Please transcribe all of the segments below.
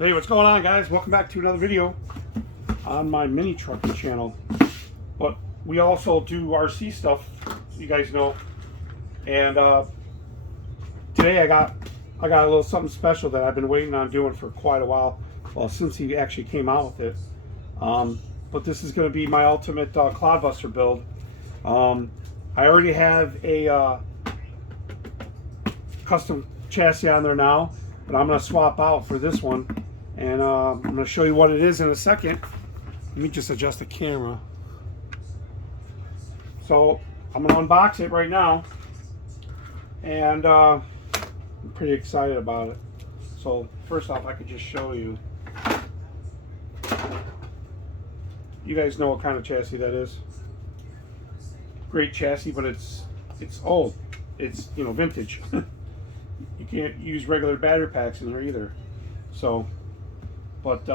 Hey, what's going on, guys? Welcome back to another video on my mini trucking channel. But we also do RC stuff, you guys know. And today I got a little something special that I've been waiting on doing for quite a while. Well, since he actually came out with it. But this is going to be my ultimate clodbuster build. I already have a custom chassis on there now, but I'm going to swap out for this one. And I'm going to show you what it is in a second. Let me just adjust the camera. So I'm going to unbox it right now. And I'm pretty excited about it. So first off, I could just show you. You guys know what kind of chassis that is. Great chassis, but it's old. It's, you know, vintage. You can't use regular battery packs in here either. So, but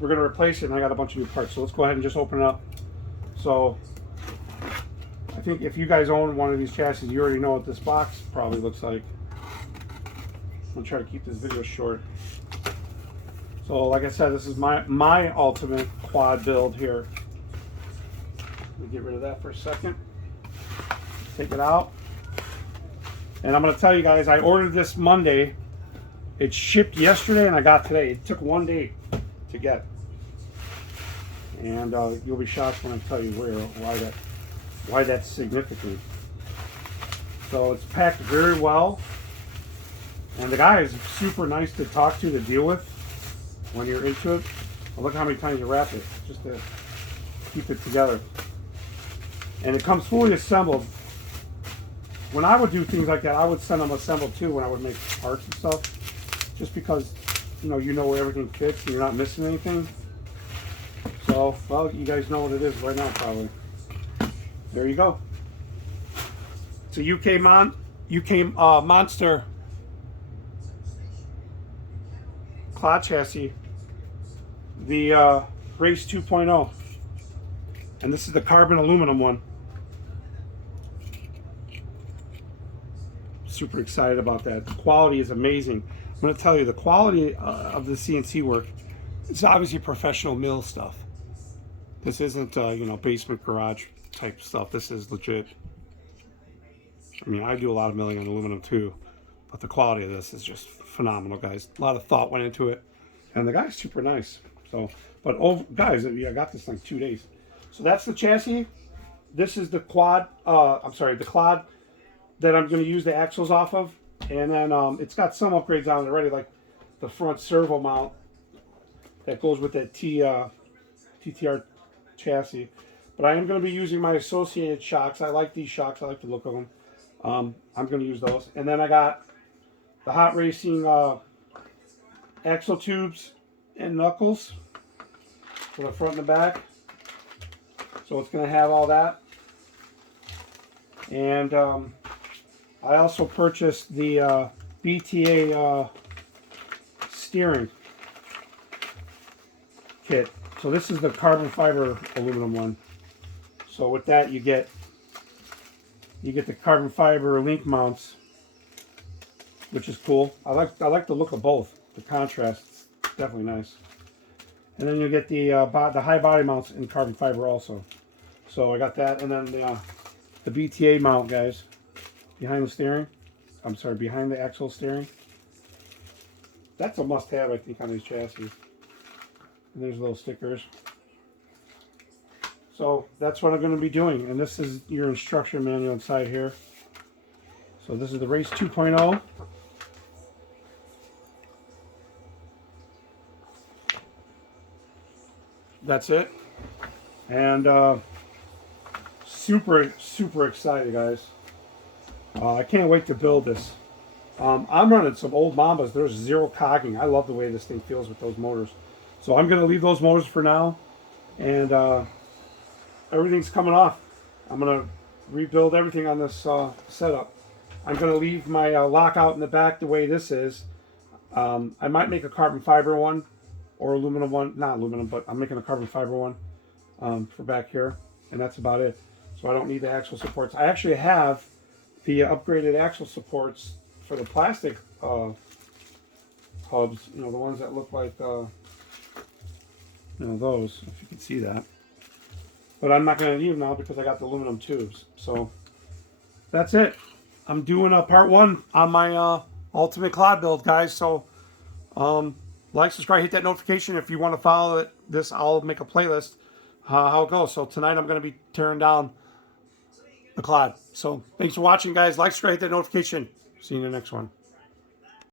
we're going to replace it, and I got a bunch of new parts. So let's go ahead and just open it up. So I think if you guys own one of these chassis, you already know what this box probably looks like. I'm going to try to keep this video short. So like I said, this is my ultimate quad build here. Let me get rid of that for a second. Take it out. And I'm going to tell you guys, I ordered this Monday. It shipped yesterday and I got today. It took 1 day to get. And you'll be shocked when I tell you why that's significant. So it's packed very well. And the guy is super nice to talk to deal with when you're into it. Well, look how many times you wrap it just to keep it together. And it comes fully assembled. When I would do things like that, I would send them assembled too when I would make parts and stuff. Just because, you know where everything fits and you're not missing anything. So, well, you guys know what it is right now probably. There you go. It's a UKMonster clod chassis. The Race 2.0. And this is the carbon aluminum one. Super excited about that. The quality is amazing. I'm going to tell you, the quality of the CNC work, it's obviously professional mill stuff. This isn't, basement garage type stuff. This is legit. I mean, I do a lot of milling on aluminum too, but the quality of this is just phenomenal, guys. A lot of thought went into it, and the guy's super nice. So, but guys, I got this in like 2 days. So that's the chassis. This is the quad. The clod that I'm going to use the axles off of. And then it's got some upgrades on it already, like the front servo mount that goes with that TTR chassis. But I am going to be using my associated shocks. I like these shocks. I like the look of them. I'm going to use those. And then I got the Hot Racing axle tubes and knuckles for the front and the back. So it's going to have all that. And I also purchased the BTA steering kit. So this is the carbon fiber aluminum one. So with that you get the carbon fiber link mounts, which is cool. I like the look of both. The contrast is definitely nice. And then you get the high body mounts in carbon fiber also. So I got that, and then the BTA mount, guys. Behind the steering. I'm sorry, behind the axle steering. That's a must-have, I think, on these chassis. And there's little stickers. So that's what I'm going to be doing. And this is your instruction manual inside here. So this is the Race 2.0. That's it. And super, super excited, guys. I can't wait to build this. I'm running some old Mambas. There's zero cogging. I love the way this thing feels with those motors. So I'm going to leave those motors for now. And everything's coming off. I'm going to rebuild everything on this setup. I'm going to leave my lockout in the back the way this is. I might make a carbon fiber one or aluminum one. Not aluminum, but I'm making a carbon fiber one for back here. And that's about it. So I don't need the axle supports. I actually have the upgraded axle supports for the plastic hubs. You know, the ones that look like, you know, those, if you can see that. But I'm not going to need them now because I got the aluminum tubes. So that's it. I'm doing a part 1 on my ultimate clod build, guys. So like, subscribe, hit that notification. If you want to follow this, I'll make a playlist how it goes. So tonight I'm going to be tearing down the clod. So thanks for watching, guys. Like, subscribe, hit that notification. See you in the next one.